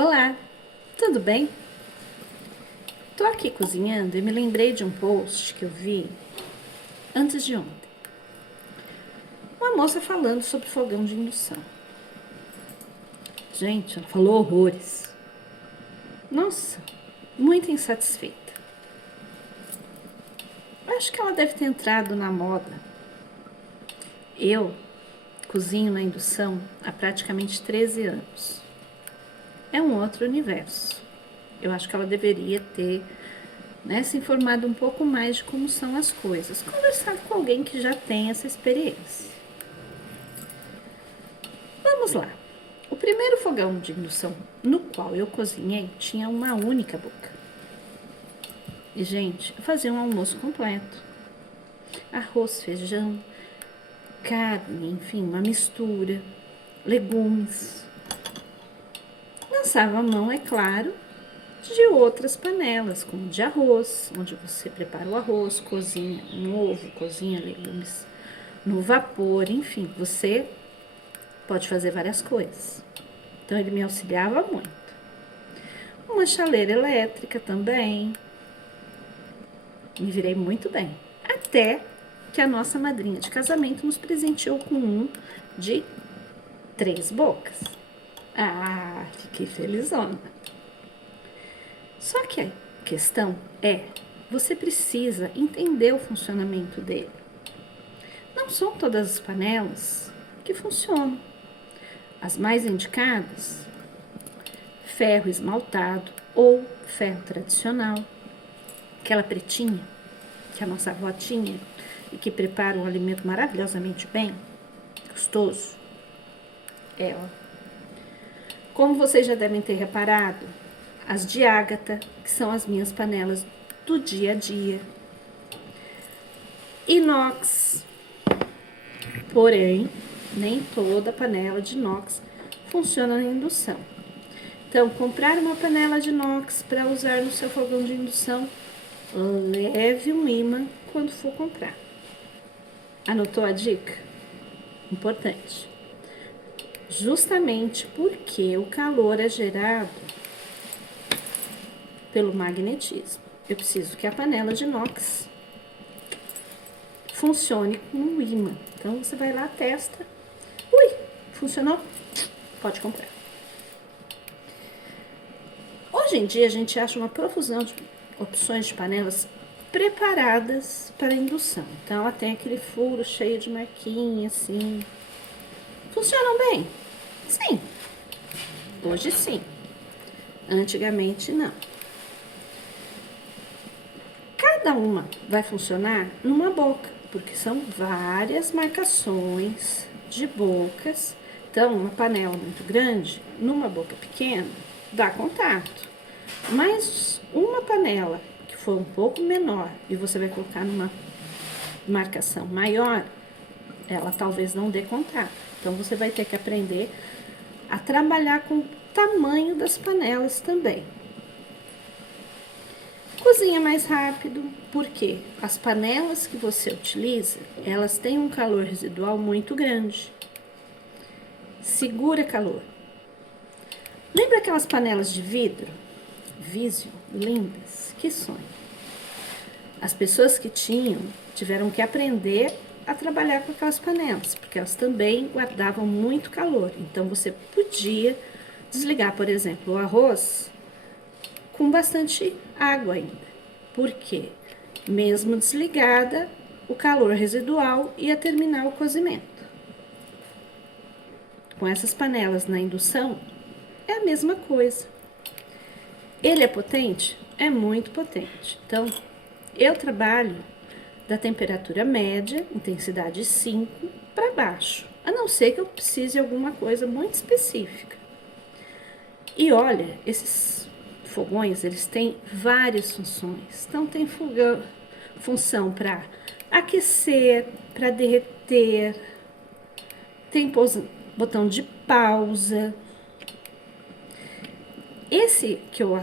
Olá, tudo bem? Tô aqui cozinhando e me lembrei de um post que eu vi antes de ontem. Uma moça falando sobre fogão de indução. Gente, ela falou horrores. Nossa, muito insatisfeita. Acho que ela deve ter entrado na moda. Eu cozinho na indução há praticamente 13 anos. É um outro universo. Eu acho que ela deveria ter se informado um pouco mais de como são as coisas. Conversado com alguém que já tem essa experiência. Vamos lá. O primeiro fogão de indução no qual eu cozinhei tinha uma única boca. E, gente, eu fazia um almoço completo. Arroz, feijão, carne, enfim, uma mistura, legumes. Lançava a mão, é claro, de outras panelas, como de arroz, onde você prepara o arroz, cozinha um ovo, cozinha legumes no vapor, enfim, você pode fazer várias coisas. Então, ele me auxiliava muito. Uma chaleira elétrica também. Me virei muito bem. Até que a nossa madrinha de casamento nos presenteou com um de 3 bocas. Ah, fiquei felizona. Só que a questão é, você precisa entender o funcionamento dele. Não são todas as panelas que funcionam. As mais indicadas, ferro esmaltado ou ferro tradicional, aquela pretinha que a nossa avó tinha e que prepara um alimento maravilhosamente bem, gostoso. Ela. Como vocês já devem ter reparado, as de ágata, que são as minhas panelas do dia a dia. Inox. Porém, nem toda panela de inox funciona na indução. Então, comprar uma panela de inox para usar no seu fogão de indução, leve um imã quando for comprar. Anotou a dica? Importante. Justamente porque o calor é gerado pelo magnetismo. Eu preciso que a panela de inox funcione com um ímã. Então, você vai lá, testa. Ui, funcionou? Pode comprar. Hoje em dia, a gente acha uma profusão de opções de panelas preparadas para indução. Então, ela tem aquele furo cheio de marquinha, assim. Funcionam bem? Sim. Hoje, sim. Antigamente, não. Cada uma vai funcionar numa boca, porque são várias marcações de bocas. Então, uma panela muito grande, numa boca pequena, dá contato. Mas uma panela que for um pouco menor e você vai colocar numa marcação maior, ela talvez não dê contato. Então, você vai ter que aprender a trabalhar com o tamanho das panelas também. Cozinha mais rápido, porque as panelas que você utiliza, elas têm um calor residual muito grande. Segura calor. Lembra aquelas panelas de vidro? Visio, lindas, que sonho. As pessoas que tiveram que aprender a trabalhar com aquelas panelas, porque elas também guardavam muito calor. Então, você podia desligar, por exemplo, o arroz com bastante água ainda. Por quê? Mesmo desligada, o calor residual ia terminar o cozimento. Com essas panelas na indução, é a mesma coisa. Ele é potente? É muito potente. Então, eu trabalho da temperatura média, intensidade 5, para baixo. A não ser que eu precise de alguma coisa muito específica. E olha, esses fogões, eles têm várias funções. Então, tem função para aquecer, para derreter, tem botão de pausa. Esse que eu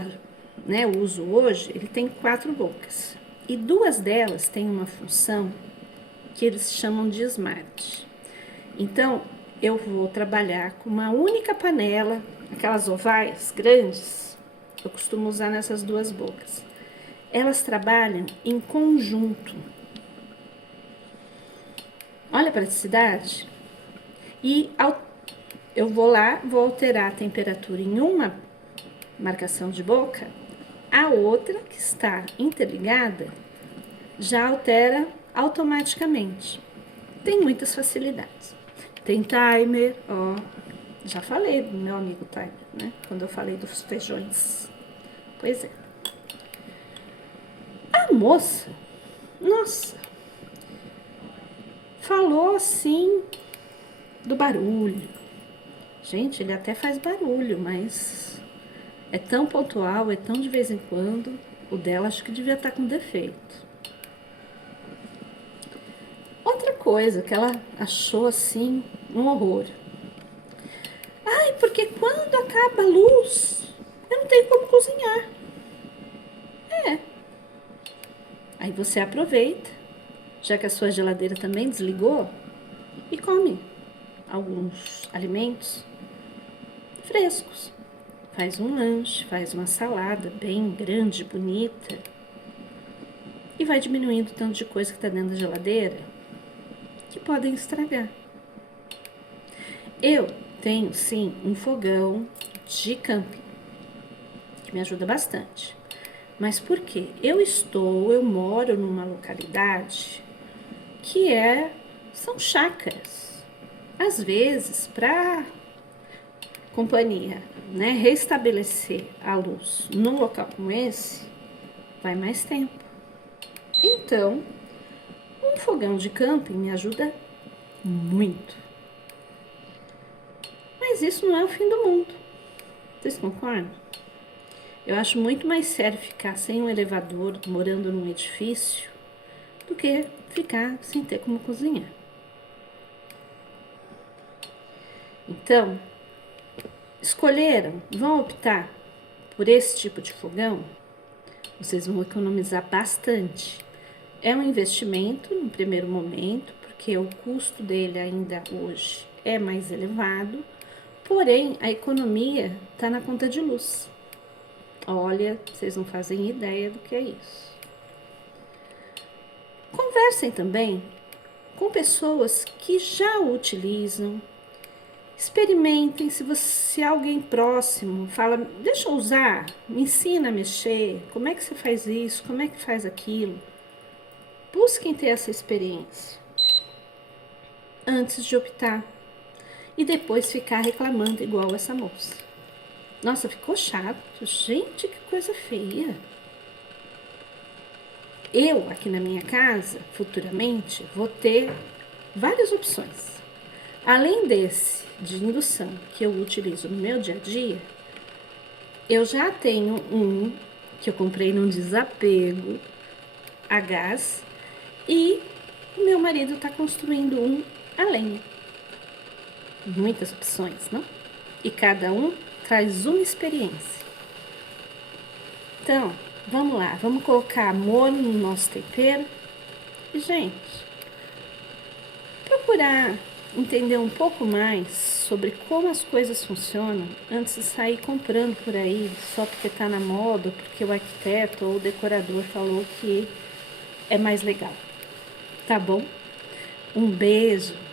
uso hoje, ele tem 4 bocas. E 2 delas têm uma função que eles chamam de smart. Então, eu vou trabalhar com uma única panela aquelas ovais grandes, eu costumo usar nessas duas bocas. Elas trabalham em conjunto. Olha a praticidade. E eu vou lá, vou alterar a temperatura em uma marcação de boca, a outra que está interligada já altera automaticamente. Tem muitas facilidades. Tem timer, ó, já falei do meu amigo timer, né? Quando eu falei dos feijões. Pois é. A moça, nossa, falou assim do barulho. Gente, ele até faz barulho, mas é tão pontual, é tão de vez em quando. O dela acho que devia estar com defeito. Outra coisa que ela achou assim um horror. Ai, porque quando acaba a luz, eu não tenho como cozinhar. É. Aí você aproveita, já que a sua geladeira também desligou, e come alguns alimentos frescos. Faz um lanche, faz uma salada bem grande, bonita. E vai diminuindo o tanto de coisa que está dentro da geladeira que podem estragar. Eu tenho, sim, um fogão de camping, que me ajuda bastante. Mas por quê? Eu moro numa localidade que são chácaras. Às vezes, para companhia, né, restabelecer a luz num local como esse, vai mais tempo. Então, um fogão de camping me ajuda muito. Mas isso não é o fim do mundo. Vocês concordam? Eu acho muito mais sério ficar sem um elevador, morando num edifício, do que ficar sem ter como cozinhar. Então, vão optar por esse tipo de fogão, vocês vão economizar bastante. É um investimento no primeiro momento, porque o custo dele ainda hoje é mais elevado, porém a economia está na conta de luz. Olha, vocês não fazem ideia do que é isso. Conversem também com pessoas que já o utilizam. Experimentem, se alguém próximo fala, deixa eu usar, me ensina a mexer, como é que você faz isso, como é que faz aquilo. Busquem ter essa experiência antes de optar e depois ficar reclamando igual essa moça. Nossa, ficou chato, gente, que coisa feia. Eu, aqui na minha casa, futuramente, vou ter várias opções. Além desse de indução que eu utilizo no meu dia a dia, eu já tenho um que eu comprei num desapego a gás e o meu marido está construindo um a lenha. Muitas opções, não? E cada um traz uma experiência. Então, vamos lá, vamos colocar amor no nosso tempero. E, gente, procurar entender um pouco mais sobre como as coisas funcionam antes de sair comprando por aí só porque tá na moda, porque o arquiteto ou o decorador falou que é mais legal. Tá bom? Um beijo.